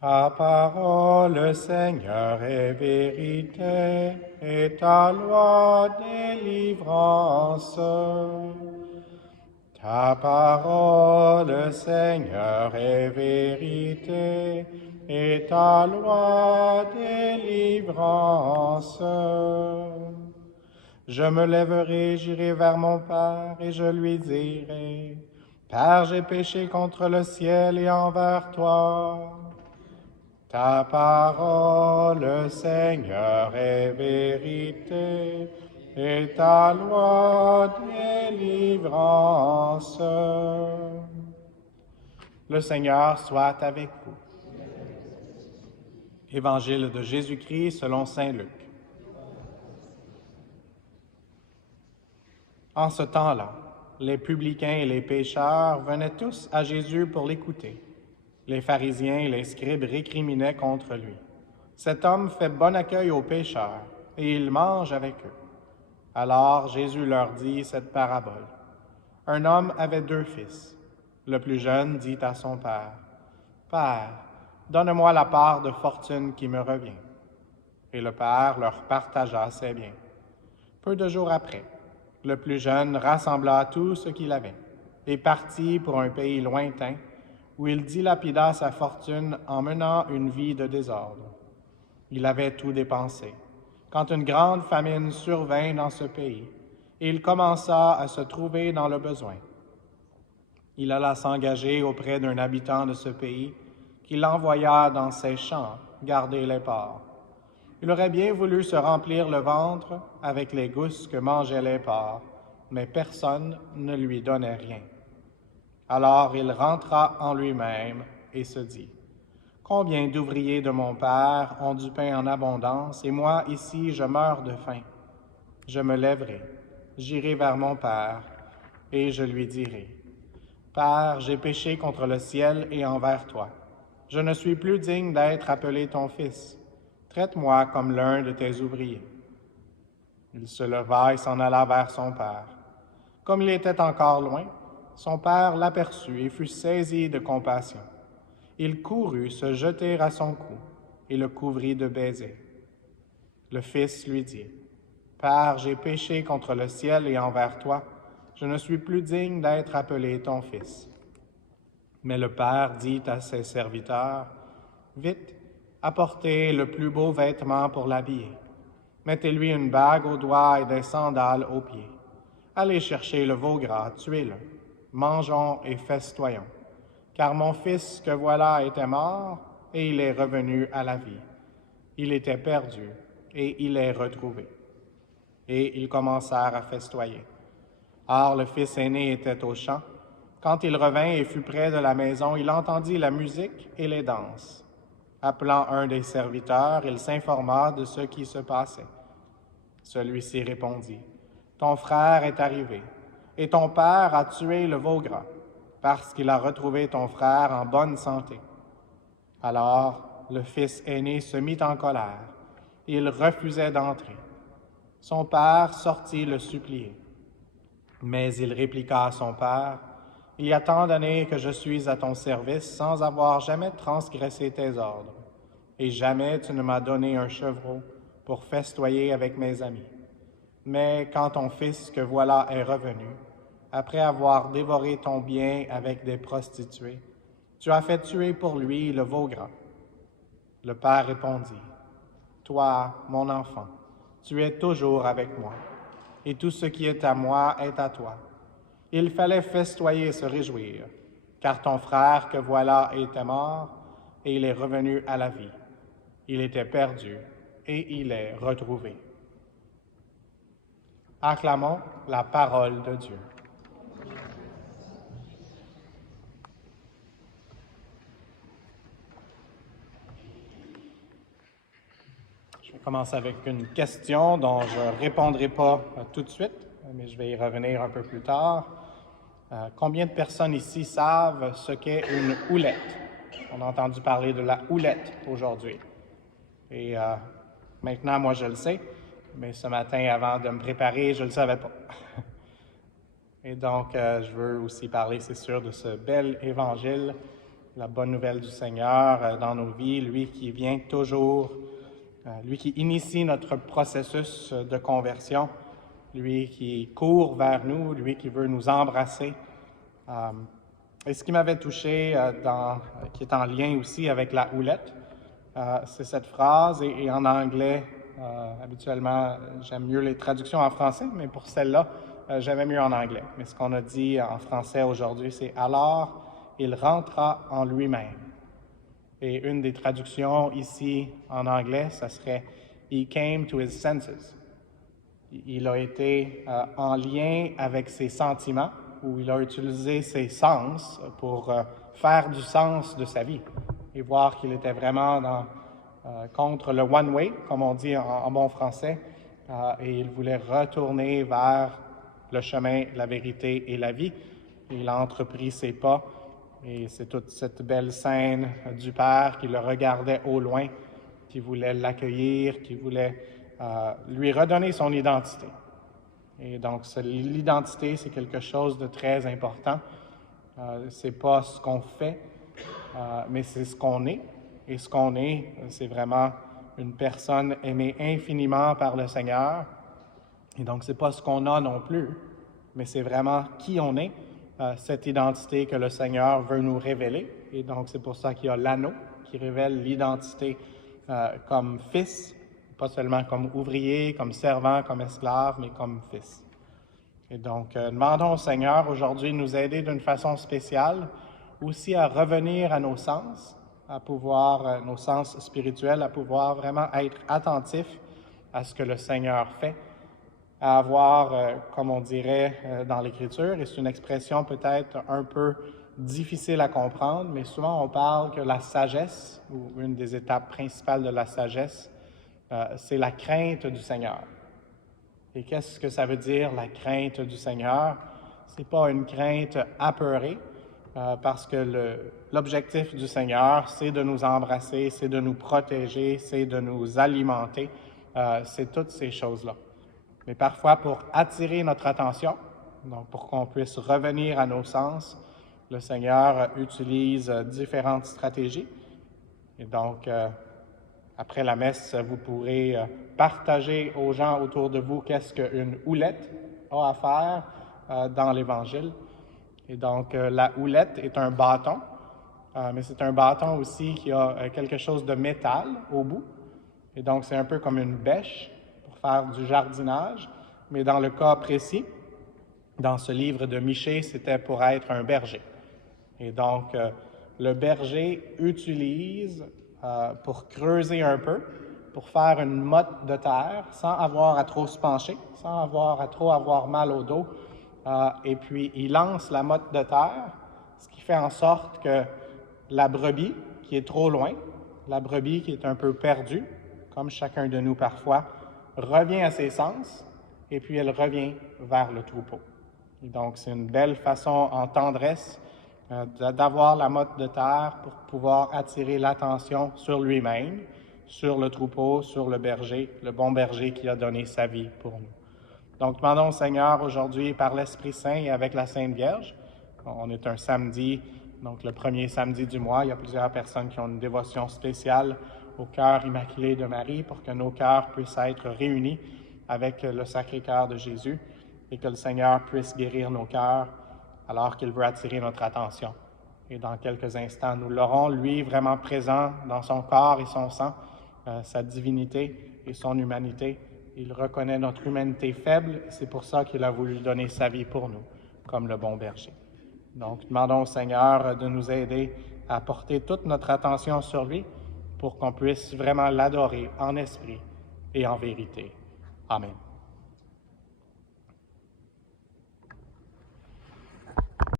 Ta parole, Seigneur, est vérité, et ta loi délivrance. Ta parole, Seigneur, est vérité, et ta loi délivrance. Je me lèverai, j'irai vers mon Père, et je lui dirai, Père, j'ai péché contre le ciel et envers toi. Ta parole, Seigneur, est vérité, et ta loi délivrance. Le Seigneur soit avec vous. Évangile de Jésus-Christ selon saint Luc. En ce temps-là, les publicains et les pécheurs venaient tous à Jésus pour l'écouter. Les pharisiens et les scribes récriminaient contre lui. Cet homme fait bon accueil aux pécheurs, et il mange avec eux. Alors Jésus leur dit cette parabole. Un homme avait 2 fils. Le plus jeune dit à son père, « Père, donne-moi la part de fortune qui me revient. » Et le père leur partagea ses biens. Peu de jours après, le plus jeune rassembla tout ce qu'il avait et partit pour un pays lointain où il dilapida sa fortune en menant une vie de désordre. Il avait tout dépensé, quand une grande famine survint dans ce pays, et il commença à se trouver dans le besoin. Il alla s'engager auprès d'un habitant de ce pays, qui l'envoya dans ses champs garder les porcs. Il aurait bien voulu se remplir le ventre avec les gousses que mangeaient les porcs, mais personne ne lui donnait rien. Alors il rentra en lui-même et se dit, « Combien d'ouvriers de mon père ont du pain en abondance, et moi, ici, je meurs de faim. Je me lèverai, j'irai vers mon père, et je lui dirai, « Père, j'ai péché contre le ciel et envers toi. Je ne suis plus digne d'être appelé ton fils. Traite-moi comme l'un de tes ouvriers. » Il se leva et s'en alla vers son père. Comme il était encore loin, son père l'aperçut et fut saisi de compassion. Il courut se jeter à son cou et le couvrit de baisers. Le fils lui dit, « Père, j'ai péché contre le ciel et envers toi. Je ne suis plus digne d'être appelé ton fils. » Mais le père dit à ses serviteurs, « Vite, apportez le plus beau vêtement pour l'habiller. Mettez-lui une bague au doigt et des sandales aux pieds. Allez chercher le veau gras, tuez-le. Mangeons et festoyons. Car mon fils que voilà était mort, et il est revenu à la vie. Il était perdu, et il est retrouvé. » Et ils commencèrent à festoyer. Or, le fils aîné était au champ. Quand il revint et fut près de la maison, il entendit la musique et les danses. Appelant un des serviteurs, il s'informa de ce qui se passait. Celui-ci répondit, « Ton frère est arrivé, et ton père a tué le veau gras, parce qu'il a retrouvé ton frère en bonne santé. » Alors, le fils aîné se mit en colère, et il refusait d'entrer. Son père sortit le supplier. Mais il répliqua à son père, « Il y a tant d'années que je suis à ton service sans avoir jamais transgressé tes ordres, et jamais tu ne m'as donné un chevreau pour festoyer avec mes amis. Mais quand ton fils que voilà est revenu, après avoir dévoré ton bien avec des prostituées, tu as fait tuer pour lui le veau gras. » Le père répondit, « Toi, mon enfant, tu es toujours avec moi, et tout ce qui est à moi est à toi. Il fallait festoyer et se réjouir, car ton frère que voilà était mort, et il est revenu à la vie. Il était perdu, et il est retrouvé. » Acclamons la parole de Dieu. Je vais commencer avec une question dont je ne répondrai pas tout de suite, mais je vais y revenir un peu plus tard. Combien de personnes ici savent ce qu'est une houlette? On a entendu parler de la houlette aujourd'hui. Et maintenant, moi, je le sais, mais ce matin, avant de me préparer, je ne le savais pas. Et donc, je veux aussi parler, c'est sûr, de ce bel évangile la bonne nouvelle du Seigneur dans nos vies, lui qui vient toujours, lui qui initie notre processus de conversion, lui qui court vers nous, lui qui veut nous embrasser. Et ce qui m'avait touché, qui est en lien aussi avec la houlette, c'est cette phrase, et en anglais, habituellement, j'aime mieux les traductions en français, mais pour celle-là, j'aimais mieux en anglais. Mais ce qu'on a dit en français aujourd'hui, c'est « Alors, il rentra en lui-même ». Et une des traductions ici en anglais, ça serait « He came to his senses ». Il a été en lien avec ses sentiments, où il a utilisé ses sens pour faire du sens de sa vie et voir qu'il était vraiment contre le one-way, comme on dit en bon français, et il voulait retourner vers le chemin, la vérité et la vie. Il a entrepris ses pas, et c'est toute cette belle scène du Père qui le regardait au loin, qui voulait l'accueillir, qui voulait lui redonner son identité. Et donc, l'identité, c'est quelque chose de très important. C'est pas ce qu'on fait, mais c'est ce qu'on est. Et ce qu'on est, c'est vraiment une personne aimée infiniment par le Seigneur. Et donc, c'est pas ce qu'on a non plus, mais c'est vraiment qui on est, cette identité que le Seigneur veut nous révéler. Et donc, c'est pour ça qu'il y a l'anneau qui révèle l'identité comme fils, pas seulement comme ouvrier, comme servant, comme esclave, mais comme fils. Et donc, demandons au Seigneur aujourd'hui de nous aider d'une façon spéciale, aussi à revenir à nos sens, à pouvoir, nos sens spirituels, à pouvoir vraiment être attentifs à ce que le Seigneur fait, à avoir, comme on dirait dans l'Écriture, et c'est une expression peut-être un peu difficile à comprendre, mais souvent on parle que la sagesse, ou une des étapes principales de la sagesse, c'est la crainte du Seigneur. Et qu'est-ce que ça veut dire, la crainte du Seigneur? C'est pas une crainte apeurée, parce que l'objectif du Seigneur, c'est de nous embrasser, c'est de nous protéger, c'est de nous alimenter, c'est toutes ces choses-là. Mais parfois, pour attirer notre attention, donc pour qu'on puisse revenir à nos sens, le Seigneur utilise différentes stratégies. Et donc, après la messe, vous pourrez partager aux gens autour de vous qu'est-ce qu'une houlette a à faire dans l'Évangile. Et donc, la houlette est un bâton, mais c'est un bâton aussi qui a quelque chose de métal au bout. Et donc, c'est un peu comme une bêche pour faire du jardinage. Mais dans le cas précis, dans ce livre de Michée, c'était pour être un berger. Et donc, le berger utilise pour creuser un peu, pour faire une motte de terre sans avoir à trop se pencher, sans avoir à trop avoir mal au dos. Et puis, il lance la motte de terre, ce qui fait en sorte que la brebis, qui est trop loin, la brebis qui est un peu perdue, comme chacun de nous parfois, revient à ses sens, et puis elle revient vers le troupeau. Et donc, c'est une belle façon en tendresse d'avoir la motte de terre pour pouvoir attirer l'attention sur lui-même, sur le troupeau, sur le berger, le bon berger qui a donné sa vie pour nous. Donc, demandons au Seigneur aujourd'hui, par l'Esprit Saint et avec la Sainte Vierge. On est un samedi, donc le premier samedi du mois. Il y a plusieurs personnes qui ont une dévotion spéciale au cœur immaculé de Marie pour que nos cœurs puissent être réunis avec le Sacré-Cœur de Jésus et que le Seigneur puisse guérir nos cœurs alors qu'il veut attirer notre attention. Et dans quelques instants, nous l'aurons, lui, vraiment présent dans son corps et son sang, sa divinité et son humanité. Il reconnaît notre humanité faible, et c'est pour ça qu'il a voulu donner sa vie pour nous, comme le bon berger. Donc, demandons au Seigneur de nous aider à porter toute notre attention sur lui pour qu'on puisse vraiment l'adorer en esprit et en vérité. Amen.